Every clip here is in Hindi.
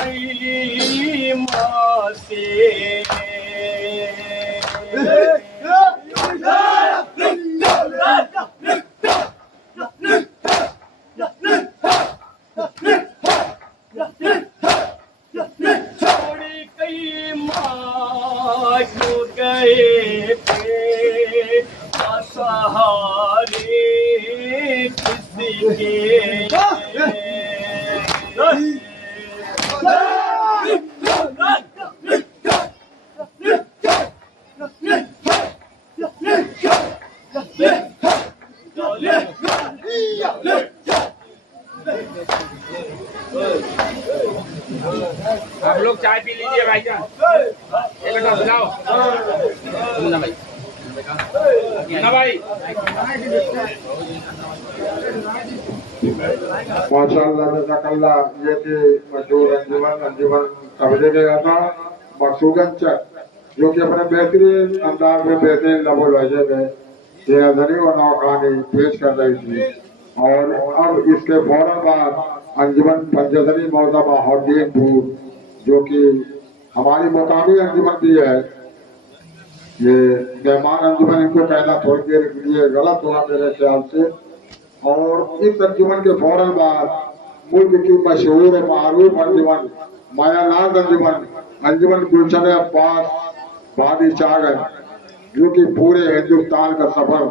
आई माँ से छोड़ी कई माँ क्यों गए थे असहारे किसी के आप लोग चाय पी लीजिए भाईजान, एक घंटा बुलाओ ना भाई, ना भाई। माशाअल्लाह जज़ाकल्लाह। ये थी मशहूर अंजुमन कब्जे के था मकसूदन चक, जो कि अपने बेहतरीन अंदाज में बेहतरीन लबो लहजे में शेरजनी व नौखानी पेश कर रही थी। और अब इसके फौरन बाद अंजुमन पंजजनी मौजा बहाउद्दीनपुर, जो कि हमारी मुकामी अंजुमन भी है, ये मेहमान अंजुमन, इनको कहना थोड़ी देर के लिए गलत हुआ मेरे ख्याल से। और इस अंजुमन के फौरन बाद मुल्क की मशहूर और मारूफ अंजुमन मायानाज अंजुमन, अंजुमन गुलशन अब्बास वादी चागन, जो कि पूरे हिंदुस्तान का सफर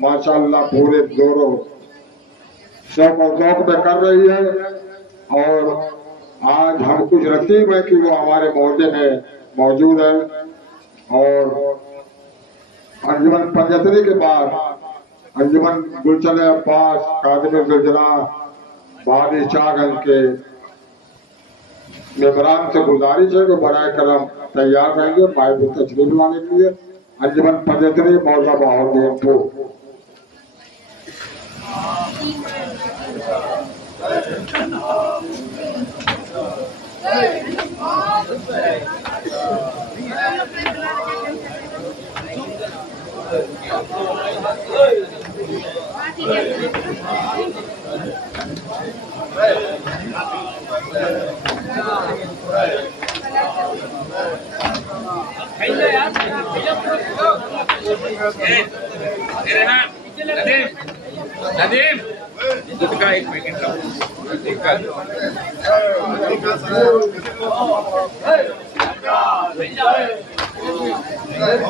माशाअल्लाह पूरे जोरों शौक और ज़ौक़ में कर रही है। और आज हम कुछ नसीब है कि वो हमारे मोहल्ले में मौजूद है। और अंजुमन पंजतरी के बाद अंजुमन गुलशन अब्बास कादिम गुलजना वादी चागन के मेम्बरान से गुजारिश है कि बराए करम तैयार रहेंगे मायबी तशरीफ लाने के लिए। अंजुमन पंजतरी मौजा बहाउद्दीनपुर। नदीम दूध का एक पैकेट लाओ।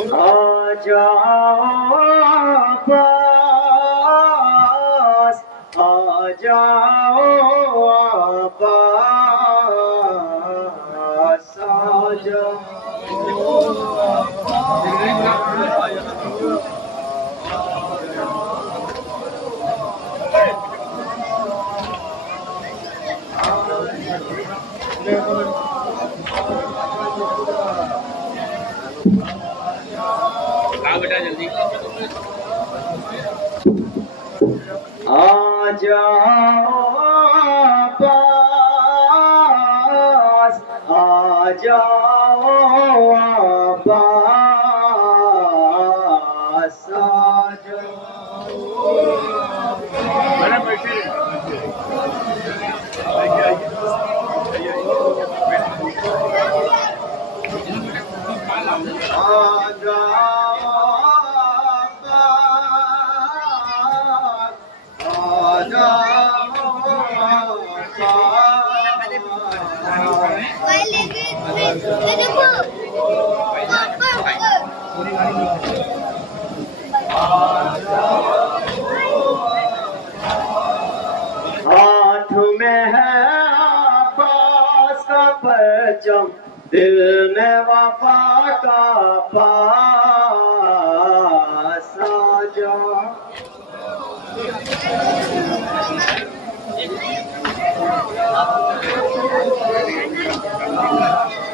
आ जाओ अब्बास, आ जाओ अब्बास, आ जाओ। आओ बेटा जल्दी। आ जाओ अब्बास, आ जाओ अब्बास, आ जाओ। बड़ा बैठे आ जाओ अब्बास, आ जाओ हाथ में है अब्बास का परचम, दिल में वफा का पास, आ जाओ।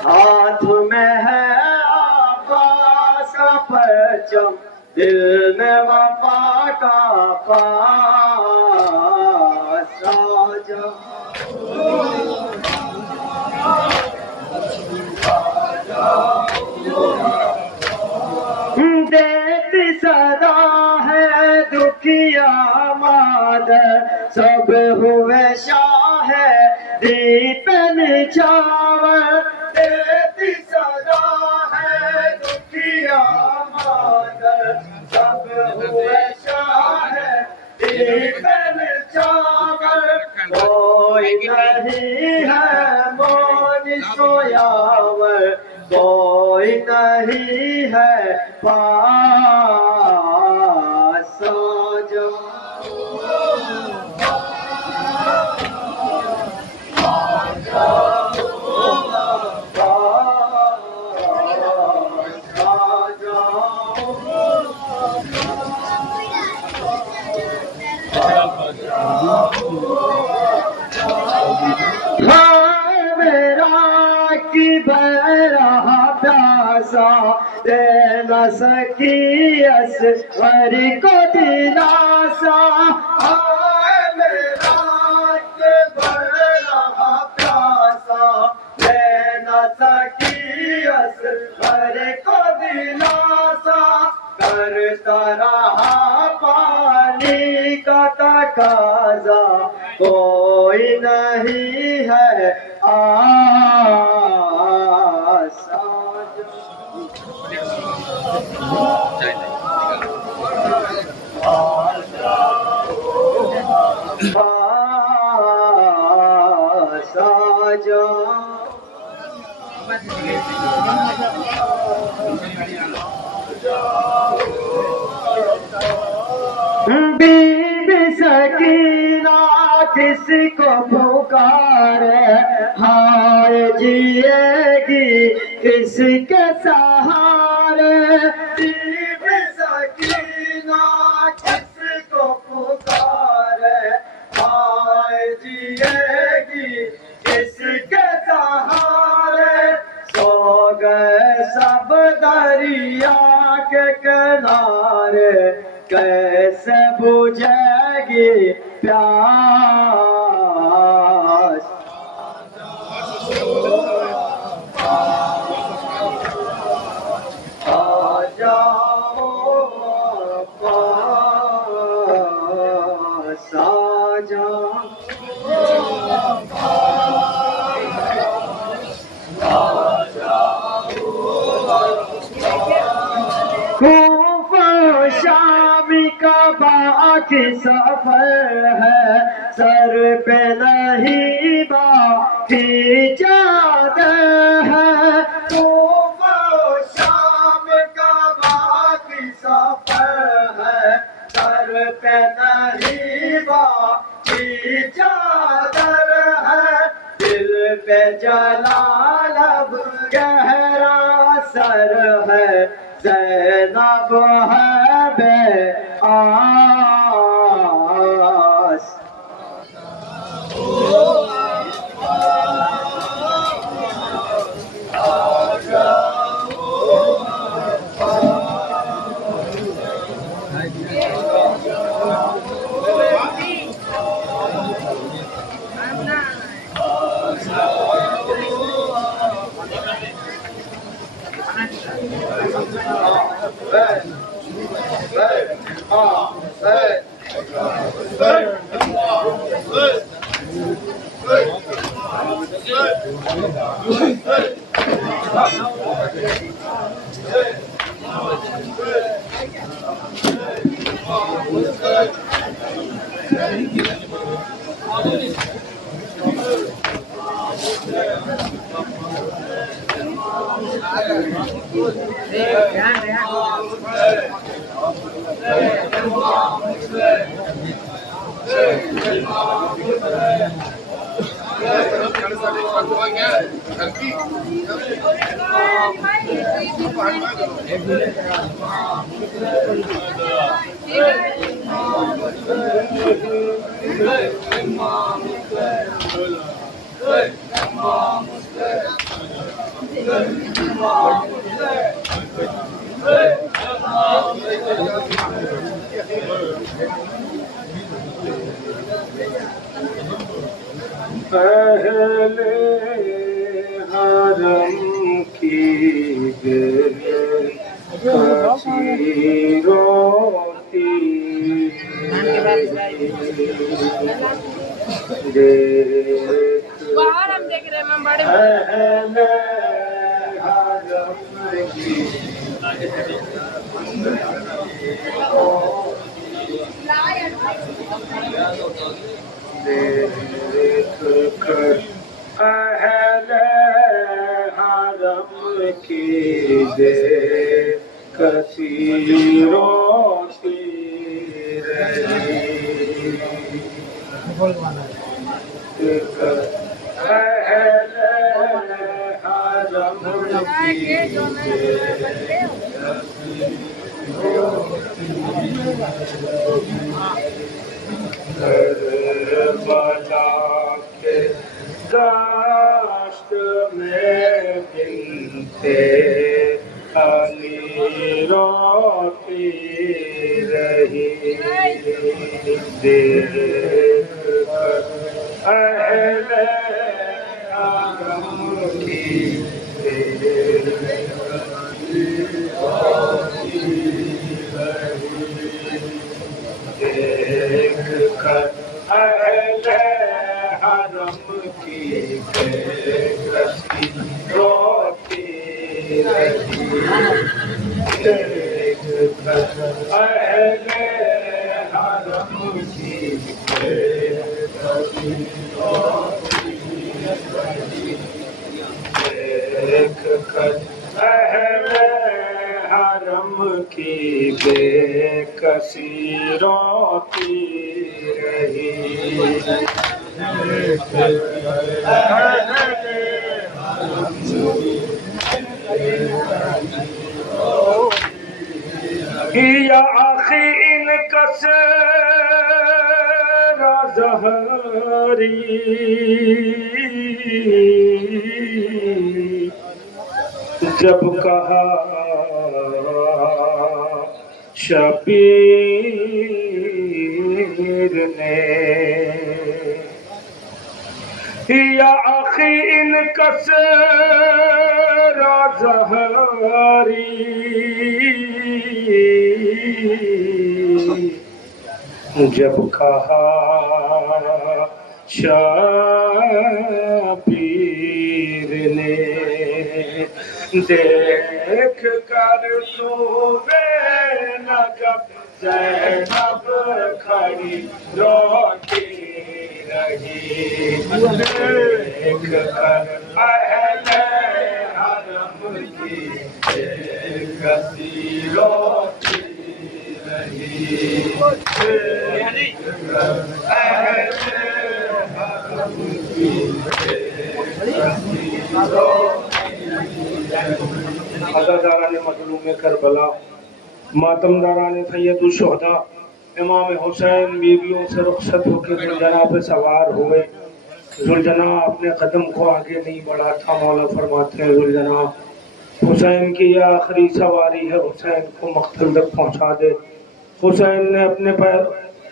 हाथ में है अब्बास का परचम, दिल में वफा का पास, आ जाओ। देती सदा है दुखिया माद, सब हुए शाह दीन पन चावल देती सदा है दुखिया मादर सब हुए शाह पन चावल कोई नहीं है मोन सोयावर कोई नहीं है पास साजा प्यासा दे न सकी असवर को दिलासा हाय मेरा के बड़ा प्यासा दे न सकी असवर को दिलासा करता रहा पानी का तकाजा कोई नहीं है आसा साजा बीबी सकीना किसको पुकारे हाय जिएगी किसके सहारे बीबी सकीना किसको पुकारे हाय जिएगी किसके सहारे सो गए सब दरिया के किनारे कैसे बुझेगी प्यास आ जाओ पास आ जाओ शामी का बाकी सफर है सर पे नहीं बाकी चादर है शाम का बाकी सफर है सर पे नहीं बाकी चादर है दिल पे जलालब गहरा सर है ज़ैनब है बे आस पहले हरम की रोती बाहर हम अहले हरम की देख कर अहले हरम की कसीरों की रही अहले हरम करबला के दाश्त में बिनते अली रोती रही देख कर अहले हरम की देख कर अहले हरम की बेकसी रोती रही देख कर अहले हरम की बेकसी रोती रही देख कर अहले हरम की बेकसी रोती रही या आखी इन कसरा ज़हरी जब कहा शबीर ने या आखी इन कसरा ज़हरी जब कहा शबीर ने देख कर सूबे नजब ज़ैनब खड़ी रोती रही देख कर अहले हरम की बेकसी रोती रही देख कर अहले हरम की बेकसी अज़ादारान मज़लूम करबला, मातमदारान सैयदुल शुहदा, इमाम हुसैन बीवियों से रुखसत होकर जुलजना पे सवार हुए। जुलजना अपने कदम को आगे नहीं बढ़ाता। मौला फरमाते हैं जुलजना हुसैन की यह आखिरी सवारी है, हुसैन को मक़तल तक पहुँचा दे। हुसैन ने अपने पैर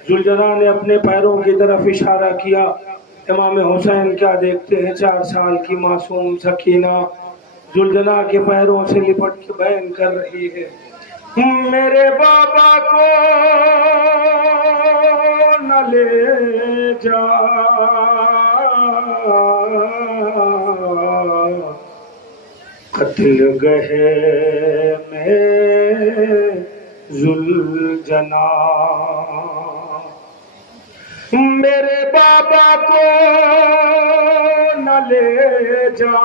जुलजना ने अपने पैरों की तरफ इशारा किया। इमाम हुसैन क्या देखते हैं, 4 साल की मासूम सकीना जुलजना के पैरों से लिपट के बयान कर रही है, मेरे बाबा को न ले जा, कत्ल गहे में जुलजना, मेरे बाबा को न ले जा,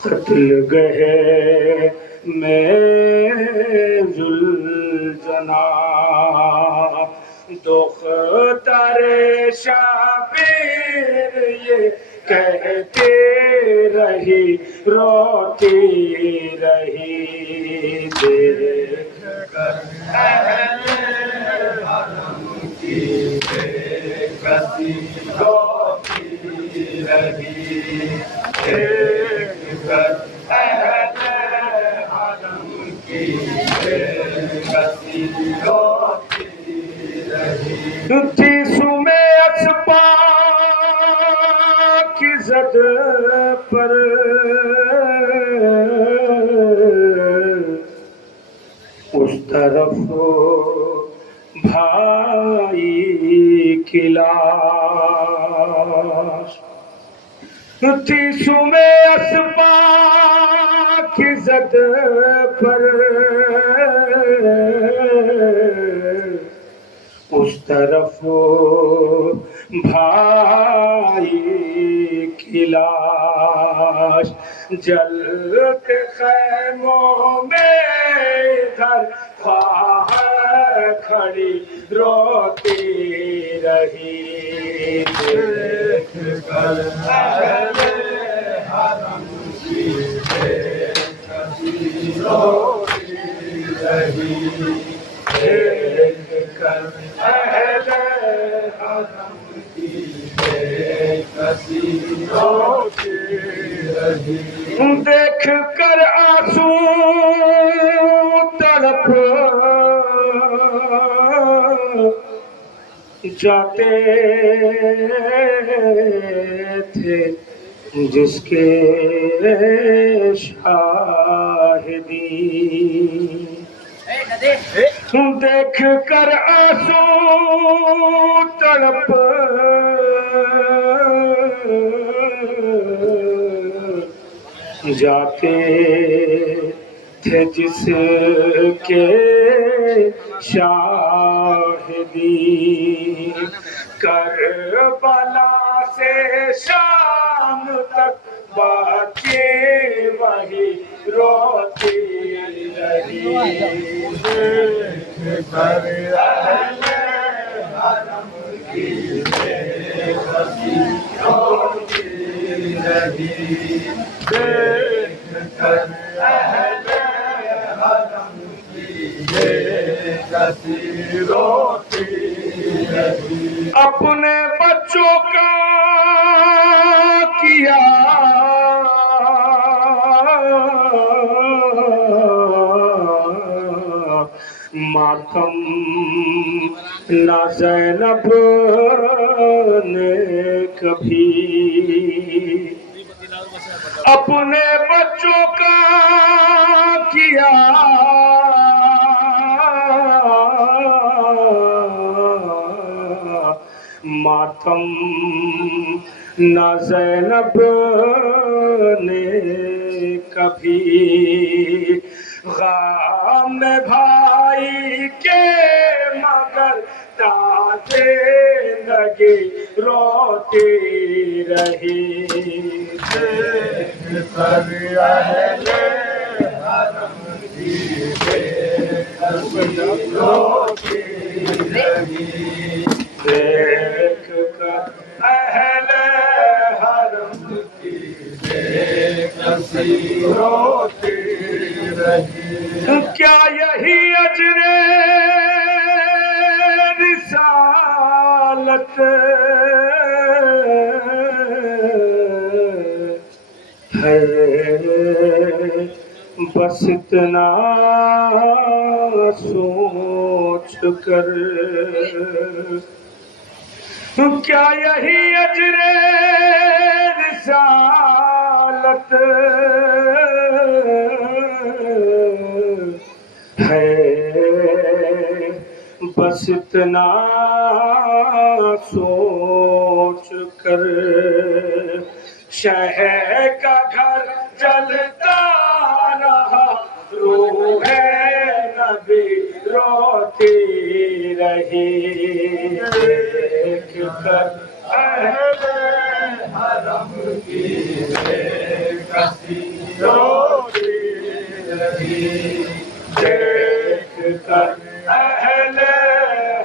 कत्ल गहे में जुलजना, दुख्तर शाबिर ये कहते रही रोती रही देख कर अहले हरम की बेकसी रोती रही देख कर अहले हरम की बेकसी रोती रही थी सुमे अस्पा की जद पर उस तरफ भाई की लाश थी सुमे असपाक इज़्ज़त पर उस तरफ भाई की लाश जल के खैमों में इधर ख्वाह खड़ी रोती रही देख कर अहले हरम की बेकसी रोती रही देख कर अहले हरम की बेकसी रोती रही देख कर आंसू तड़प जाते थे जिसके शाहिदी देख कर आंसू तड़प जाते थे जिसके शाहिदी करबला से शाम तक बाकी वही रोती रही कर अहले हरम की बेकसी रोती रही देख कर अहले हरम की बेकसी रोती रही अपने बच्चों का किया मातम ना ज़ैनब ने कभी अपने बच्चों का किया मातम ना ज़ैनब ने कभी ग़म भाई के मगर ताजे लगे रोती रही देख कर अहले हरम की बेकसी रोती रही देख कर अहले हरम की बेकसी रोती रही क्या यही अजरे रिसालत है बस इतना सोच कर क्या यही अजरे रिसालत है बस इतना सोच कर शहर का घर जलता रहा रूह नबी रोती रही देख कर अहले हरम की बेकसी रोती रही देख कर अहले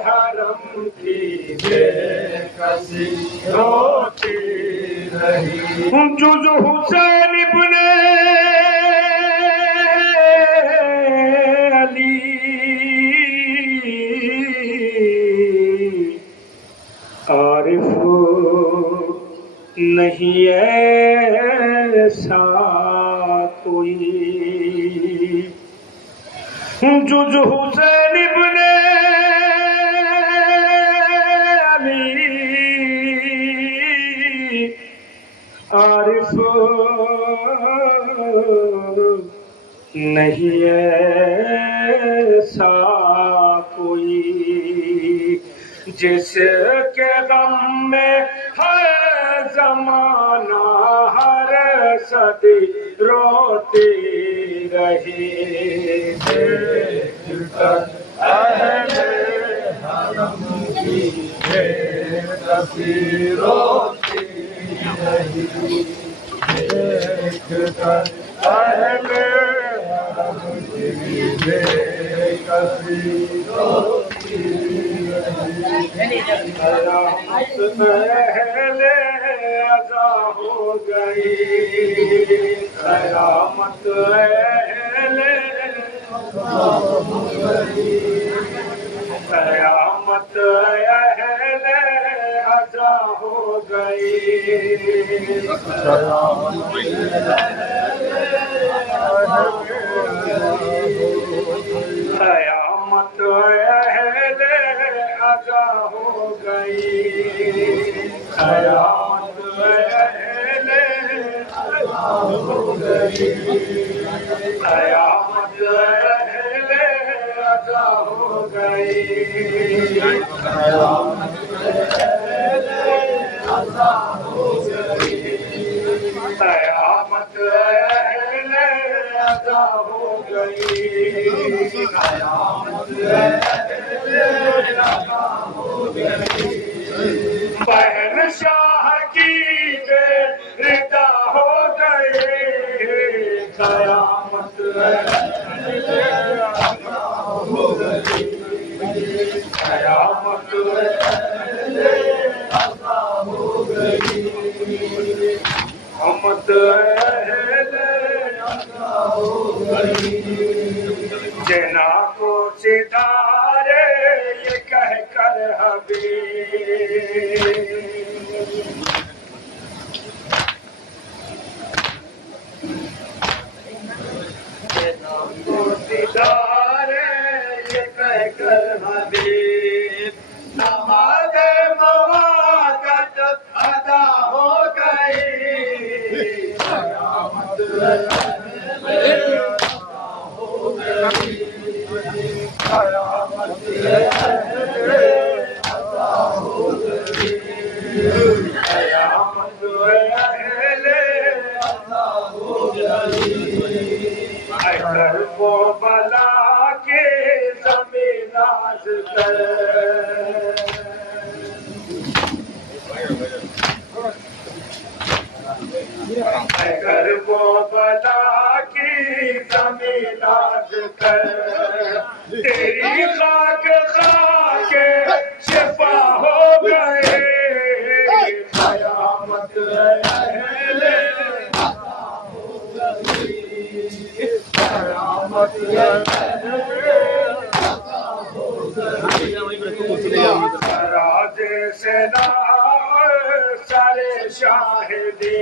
हरम की बेकसी रोती रही जुज़ हुसैन इब्ने अली आरिफ नहीं ऐसा कोई जुज़ हुसैन इब्ने अली आरिफ नहीं ऐसा कोई जिसके गम में है जमाना हर सदी रोती रही देखकर अहले हरम की बेकसी रोती रही देखकर अहले हरम की बेकसी रोती पहले अज़ा हो गई क़यामत अहले क़यामत अहले अज़ा हो गई क़यामत अहले अज़ा हो गई क़यामत अहले अज़ा हो गई क़यामत अहले अज़ा हो गई क़यामत अहले अज़ा हो गई क़यामत अहले अज़ा हो गई क़यामत बहन शाह की बेरिदा हो गए क़यामत हो गई क़यामत हो गई अमत हो गई जना को सितारे ये कह कर हबीब जना को सितारे ये कह कर हबीब नमाज़ मवाक़त अदा हो गई क़यामत हो गई क़यामत हो गई क़यामत हो गई अगर वो बला के ज़मीन नाज़ कर अगर वो बला की ज़मीन नाज़ कर तेरी खाक खाक शिफा हो गए क़यामत अहले हो गई क़यामत हो गई राज़े से ना सारे शाहिदी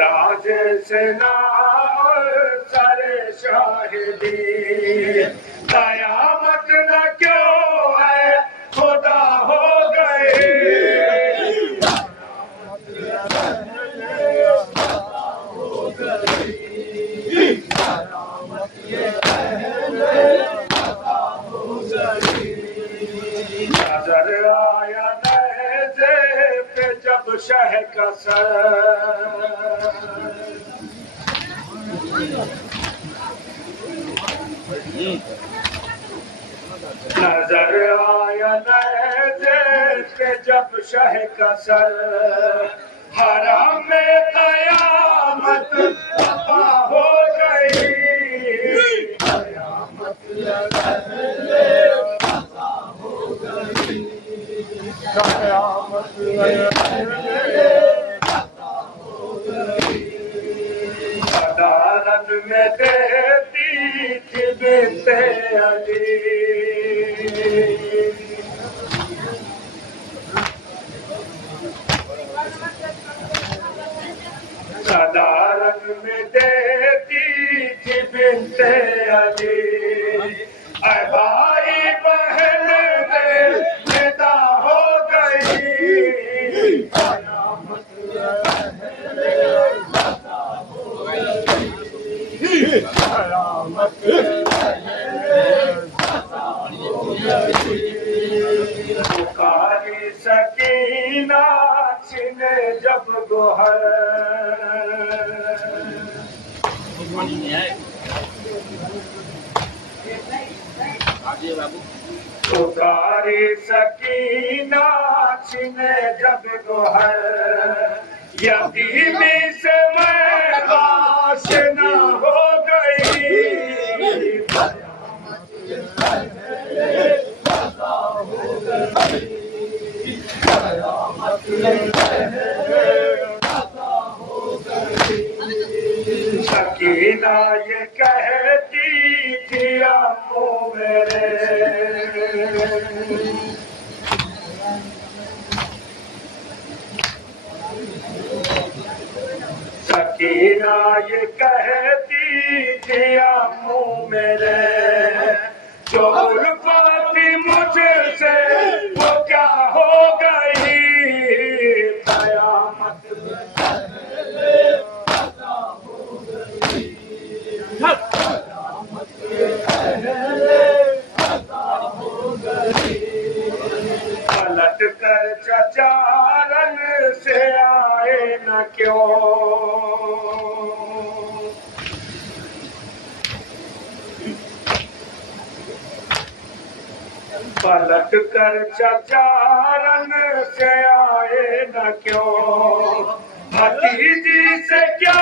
राज से ना सारे शाहिदी क़यामत न क्यों है खुदा हो गए नजर आया नज़े पे जब शह का सर नजर आया नज़े पे जब शह का सर हराम में क़यामत वफ़ा हो गई क़यामत हो गई क़यामत हो गई अदालत में देती थी बिन्ते अली अदालत में देती थी बिन्ते अली भाई बहन बेदा हो गई क़यामत हो गई पुकारी सकीना छिने जब गोहर पुकारी सकीना छिने जब गोहर यतीमी से मैं आशना हो गई सकीना ये कहती थी अम्मू मेरे सकीना ये कहती थी अम्मू मेरे जो उल्फती मुझसे वो क्या हो गई कयामत पलट कर चचारन से आए न क्यों पलट कर चचारन से आए न क्यों भतीजी से क्या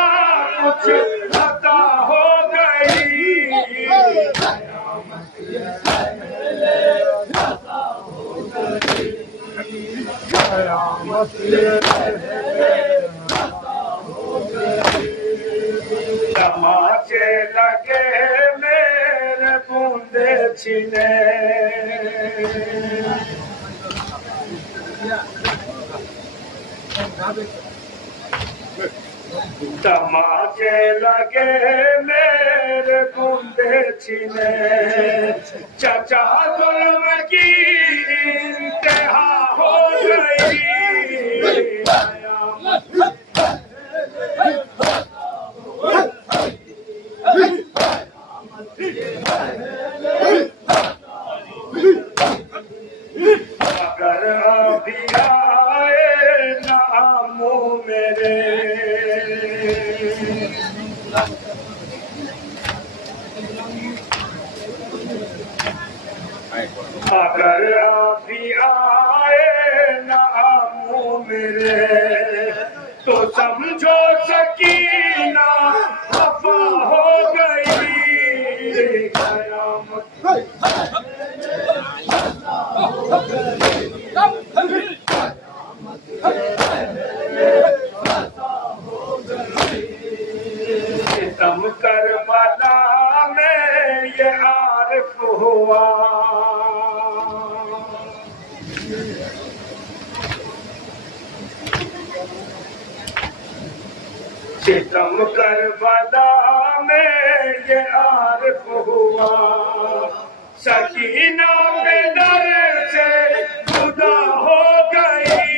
कुछ खता हो गई तमाचे लगे मेरे बूंदे छिने तमाचे लगे मेरे बूंदे छिने चचा जुल्म की इंतहा हो गई अगर अभी आए नामू मेरे अगर अभी आए नामू मेरे तो समझो सकीना खफा हो गई कयामत सितम करबला में ये आरिफ हुआ सितम करबला में ये आरिफ हुआ सकीना पे दर से जुदा हो गई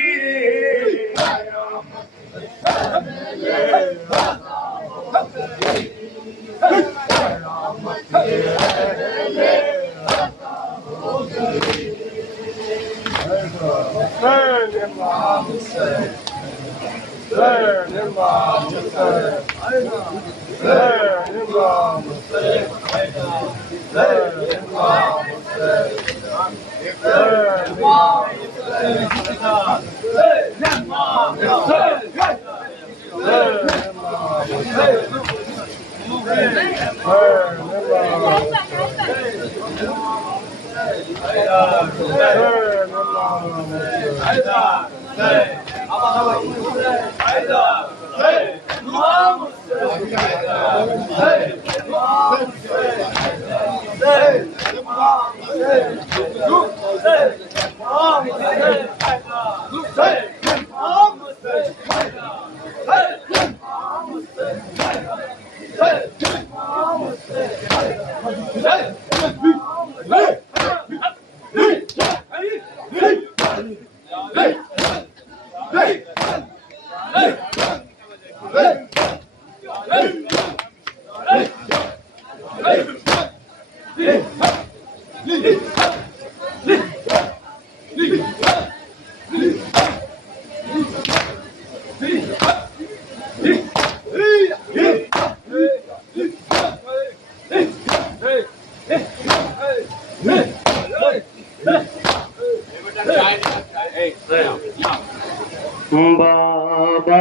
बाबा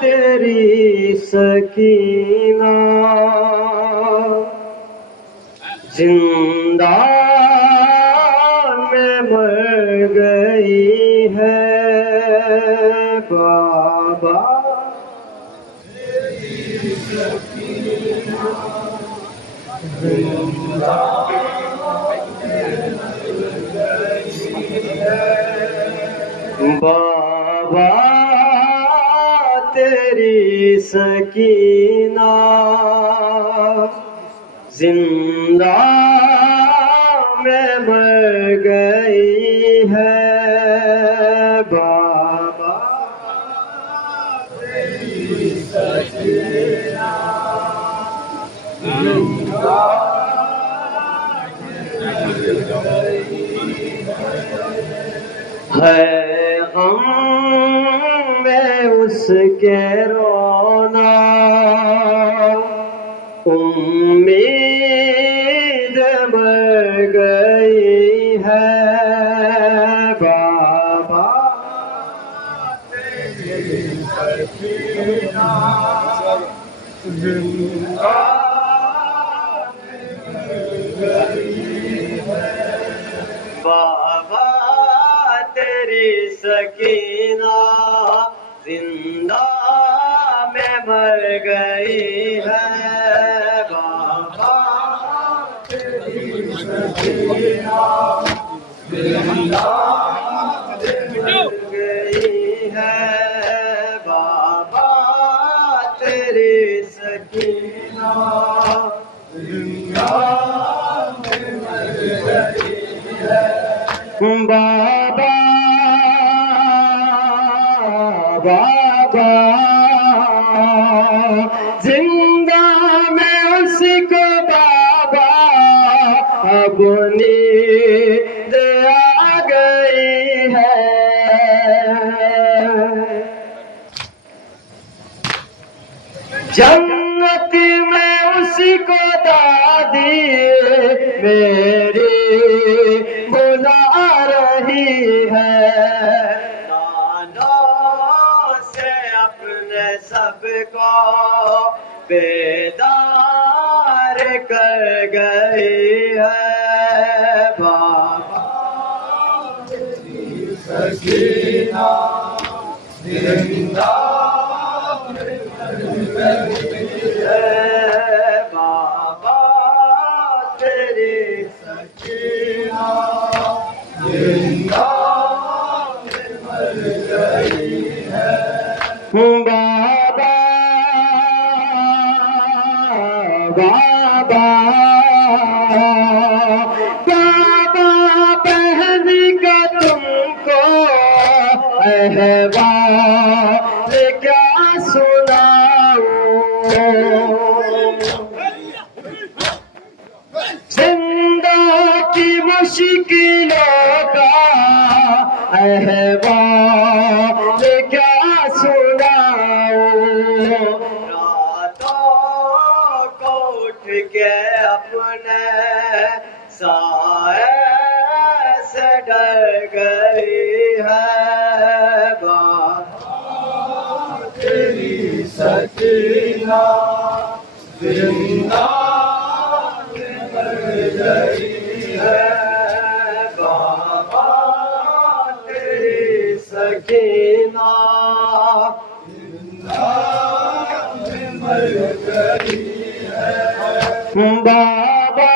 तेरी सकीना जिंदा में मर गई है बाबा तेरी सकीना जिंदा बाबा तेरी सकीना जिंदा में मर गई है बाबा तेरी सकीना जिंदा है गम में उसके रोना उम्मीद मर गई है बाबा तेरी सकीना जिंदा बाबा तेरी सकीना जिंदा में मर गई है बाबा तेरी सकीना जिंदा में मर गई है बाबा तेरी सकीना जिंदा में मर गई है बाबा बाबा जिंदा में उसको बाबा अब नींद आ गई है जन्नत में उसको दादी मेरी बुला रही है नानों से अपने सबको बेदार कर गई है बाबा तेरी सकीना जिंदा है बाबा तेरी सकीना जिंदा मर गई है बाबा बाबा बाबा बहन का तुमको अहवाल क्या सुनाऊं जिंदा की मुश्किलों का अहवाल क्या सुनाऊं रातों को उठ के अपने साए से डर गई है बाबा तेरी सकीना जिंदा मर गई है बाबा तेरी सकीना जिंदा मर गई है बाबा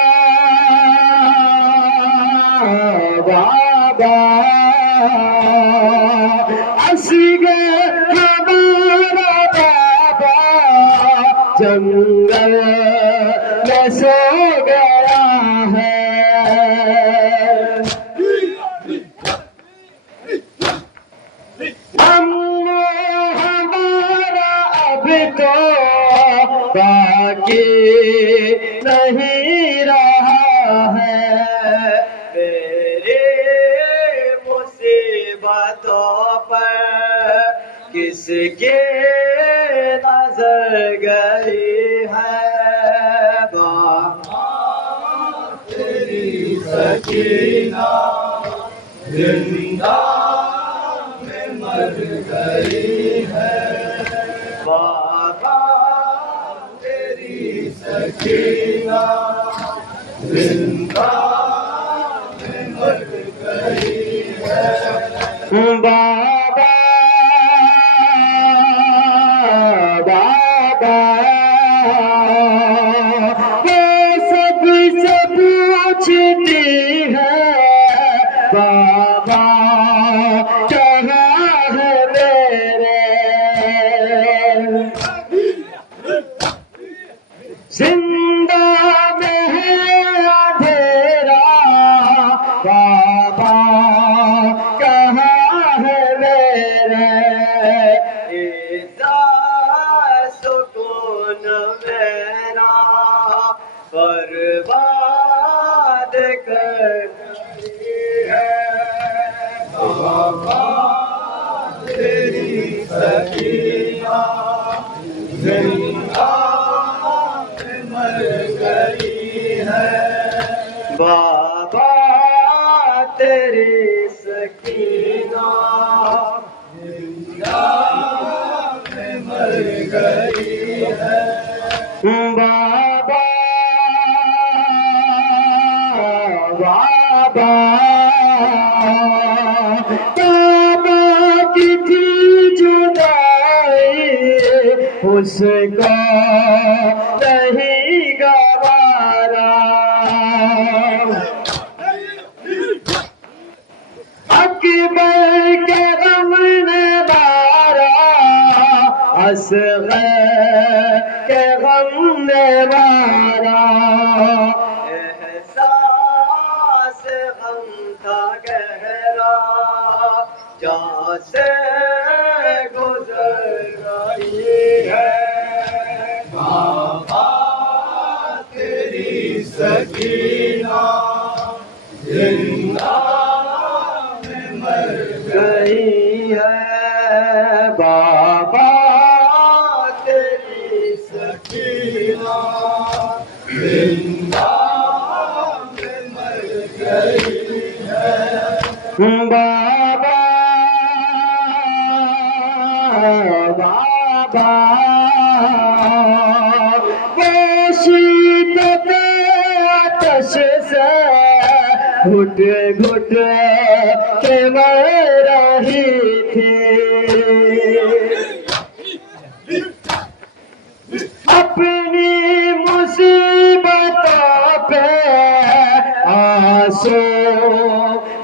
बाबा असगर हमारा बाबा जंगल में सो गया है हमारा अब तो बाकी नहीं रहा है, मेरे मुसीबतों पर किसके नजर गई है। बाबा तेरी सकीना जिंदा में मर गई है, बाबा तेरी सकीना जिंदा में मर गई है। बाबा बाबा वो सबसे पूछती है, बाबा कहाँ है मेरे, जिंदा में है अंधेरा, बाबा कहाँ है मेरे, ऐसा सुकून मेरा बर्बाद कर बाबा तेरी सकीना जिंदा में मर गई है, बाबा तेरी सकीना जिंदा में मर गई है, बाबा बाबा की थी जुदाई उसको नहीं गवारा, अकबर के गम ने मारा, असग़र के गम ने मारा, एहसास गम था गहरा जैसे गुजर रही है, बाबा तेरी सकीना जिंदा में मर गई है, बाबा तेरी सकीना जिंदा में मर गई है, बाबा बाबा वो शीतत आतश से घुट घुट के मर रही थी, अपनी मुसीबतों पे आंसू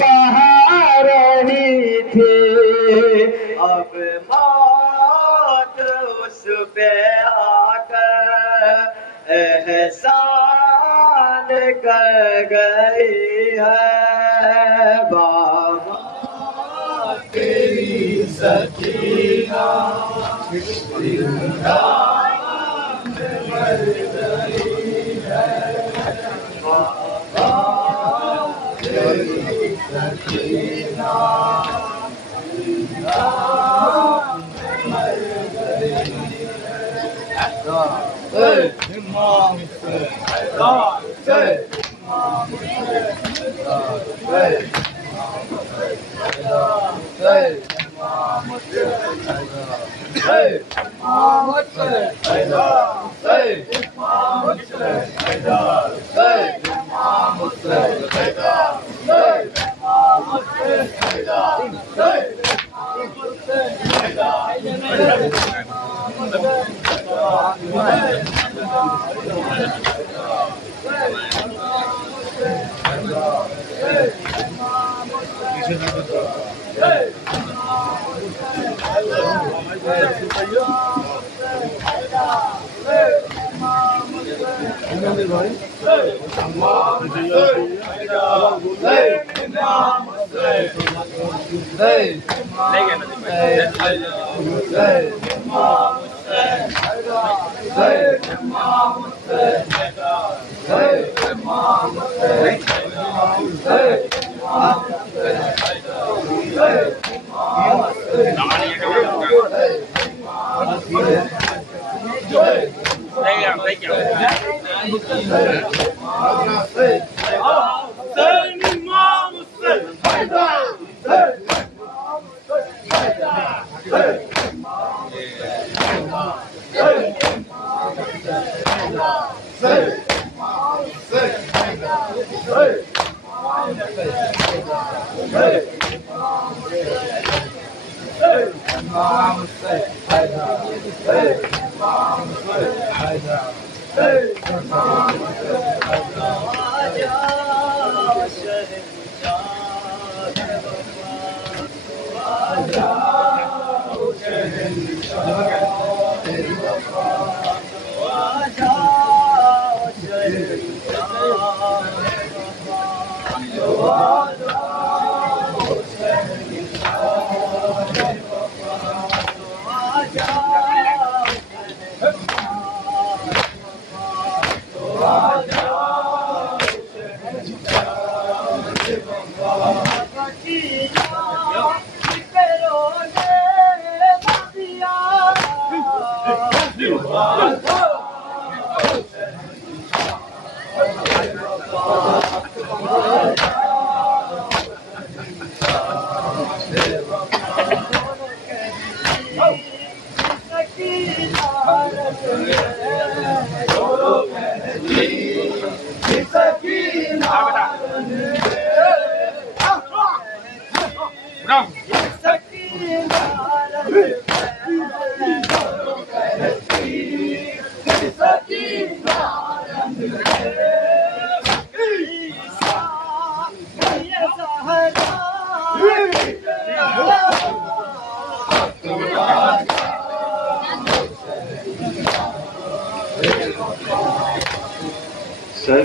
बहा रही थी, अब मौत उस पे आकर एहसान कर गई है, बाबा तेरी सकीना जिंदा में मर गई है, बाबा तेरी सकीना जिंदा में मर गई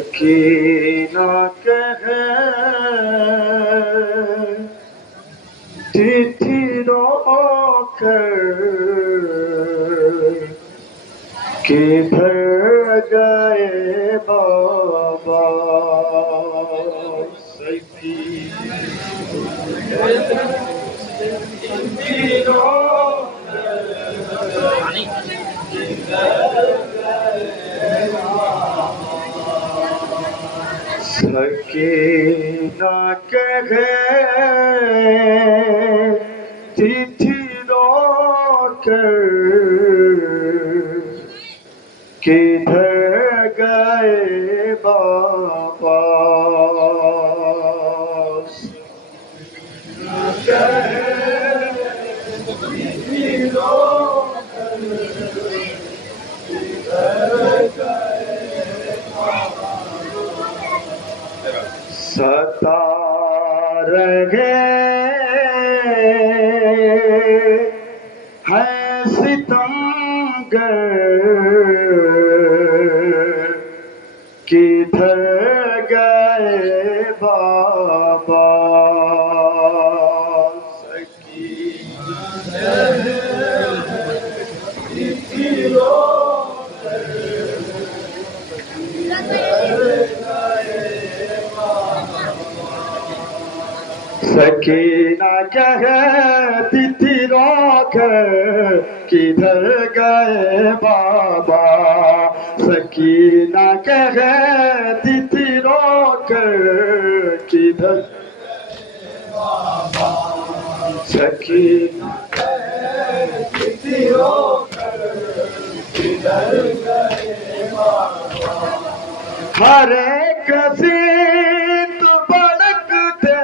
सकीना कहे चिट्ठी रोकर किधर गए बाबा सकीना कहे चिट्ठी रोकर किधर गए बाबा सता रहे हैं सितमगर किधर गए बाबा सकीना कहती थी रोकर किधर गए बाबा सकीना कहती थी रोकर किधर सकीना कहती थी रोकर किधर गए बाबा हर एक जिद भड़कते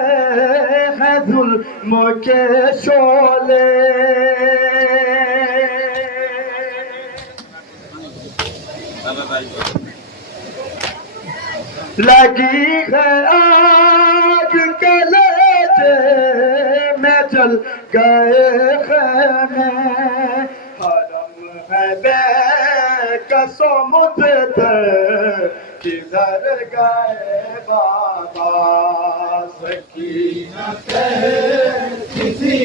हैं जुल्म के शोले लगी है आग कलेजे में जल गए खैमे हरम है बेकसम किधर गए बाबा सकीना किसी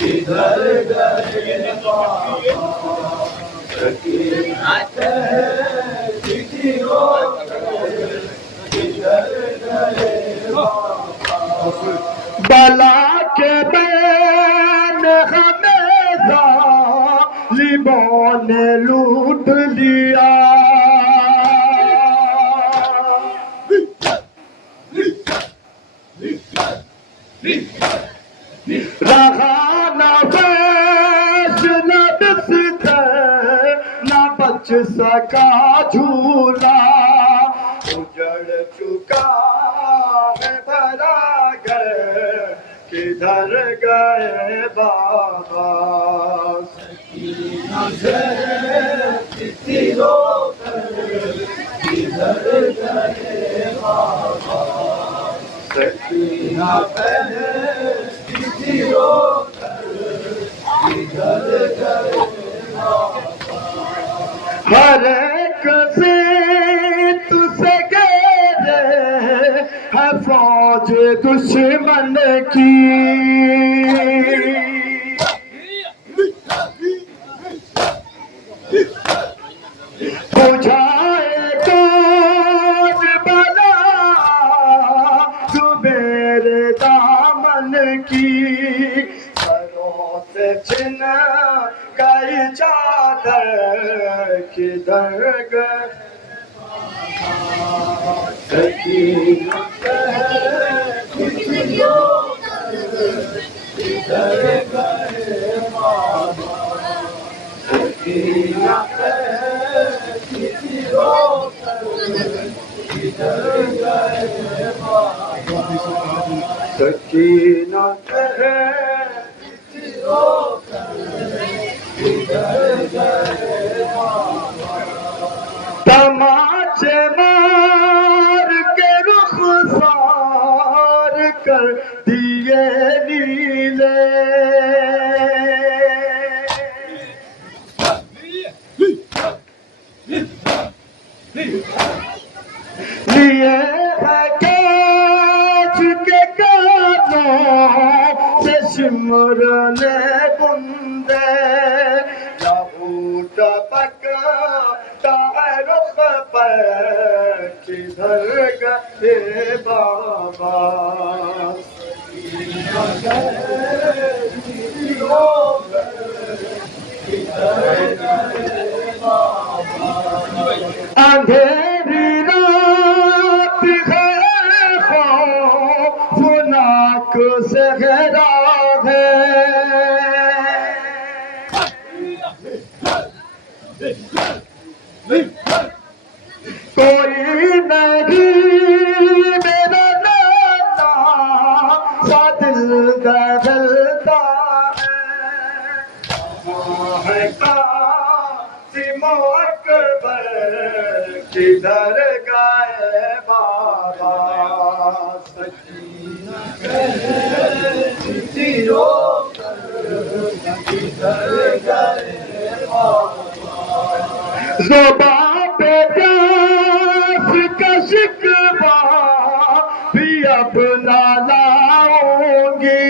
किधर गए बाबा बला के बैन हमें जालिमों ने लूट लिया। रहा न फैश न बिस्तर न बच सका झूला। उजड़ चुका है भरा घर किधर गए बाबा। सकीना से किसी रोकर किधर गए बाबा। सकीना पहले किसी रोकर किधर गए बाबा। हर एक से तुझसे गए है फौज दुश्मन की। बुझाए कौन बला तू मेरे दामन की। सरों से छिन गई चादर किधर गए। सकीना तमाचे मार के रुखसार कर दिए नीले। लिए है कांच के कानों से सिमरने बुंदे। लहू टपकता है रुख पर किधर गए बाबा। अंधेरी रात है खौफनाक सहरा है। कोई नहीं मेरा नाना सा दिल दहलता है। कासिम अकबर किधर गए बाबा। सकीना किसी रोकर किधर गए बाबा। ज़ुबां पे प्यास का शिकवा भी अब ना लाऊंगी।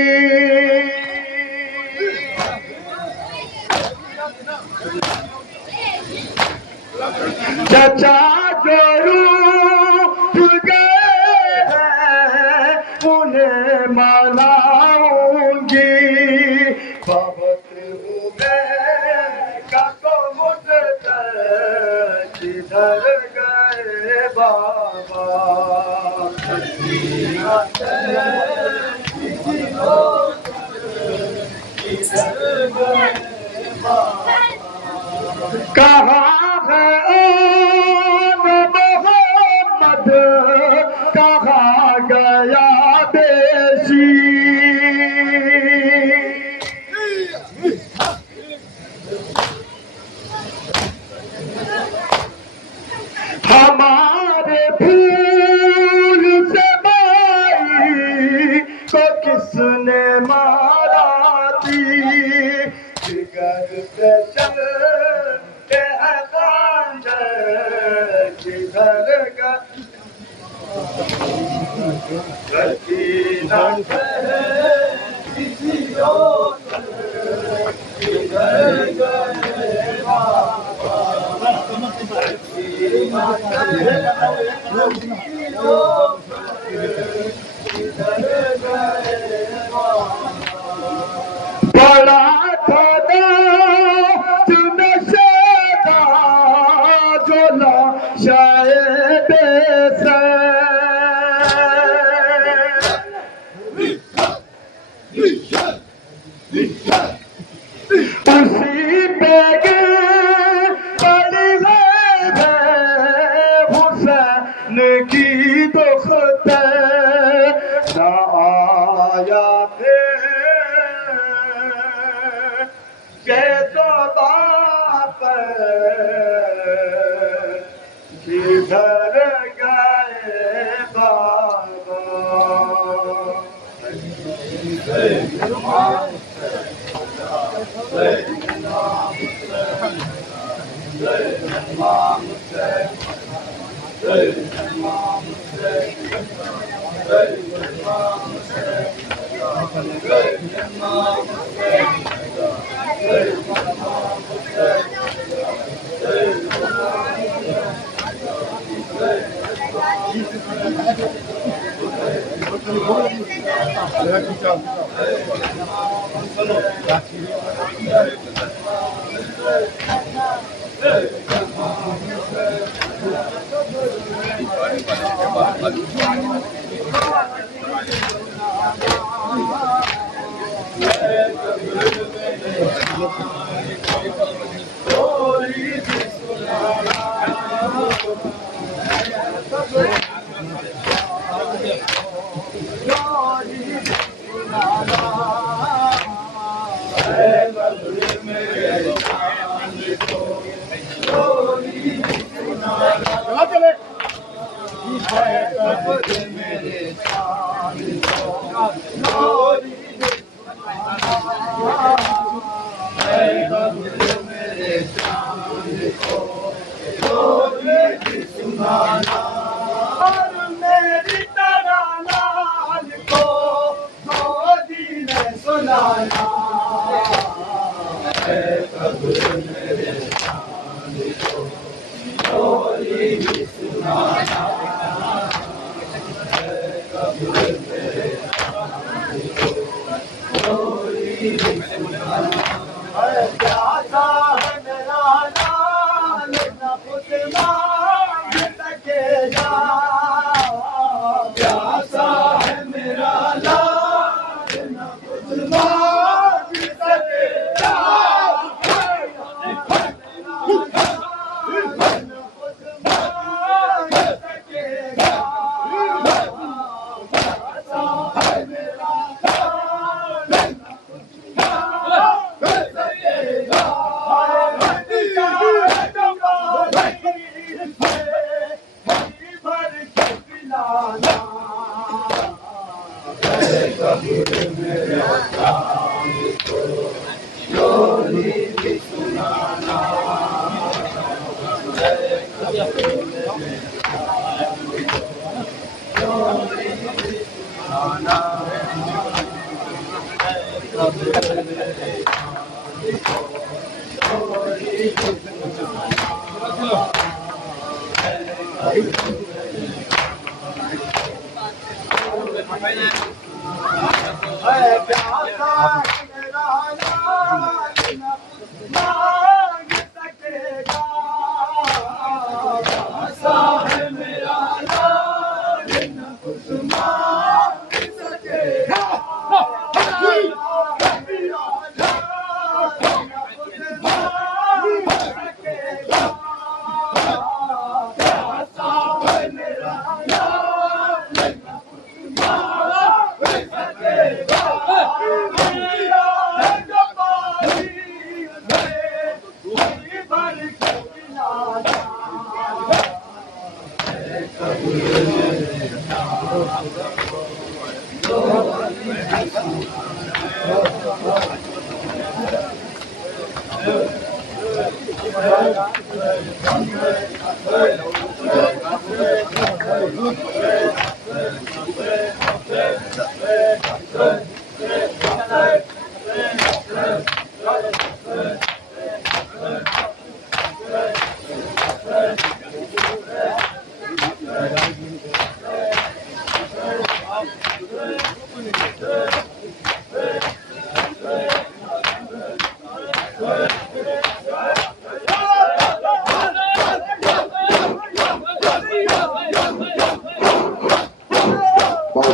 चचा जो रूठ गए हैं उन्हें मनाऊंगी। बहुत हूँ मैं काको मुझतर किधर गए बाबा। सकीना किसी किधर गए बाबा। कहाँ है मोहम्मद कहाँ गया देशी। हमारे फूल से माई को किसने मारा थी। जिगर पे चल किधर गए। सकीना किसी किधर गए बाबा। बड़ा खुदा नशेदा जोला शायद से उसी पे पड़ी है हुसैन की दुख्ते ना आया थे के तो बाप किधर गए बाबा मेरी तराना को मोदी ने सुनाना प्यासा है मेरा लाल न खुद मांग सकेगा प्यासा है मेरा लाल न खुद मांग सकेगा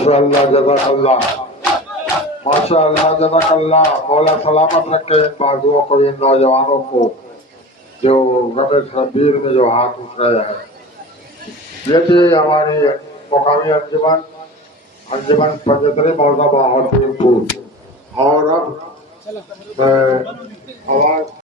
माशाअल्लाह जज़ाकल्लाह, माशाअल्लाह जज़ाकल्लाह। मौला सलामत रखे इन बाजुओं को, इन नौजवानों को जो गमे शबीर में जो हाथ उठ रहे हैं। ये थी हमारी मुकामी अंजुमन पंजतरी मौजा और पीरपुर। और अब मैं आवाज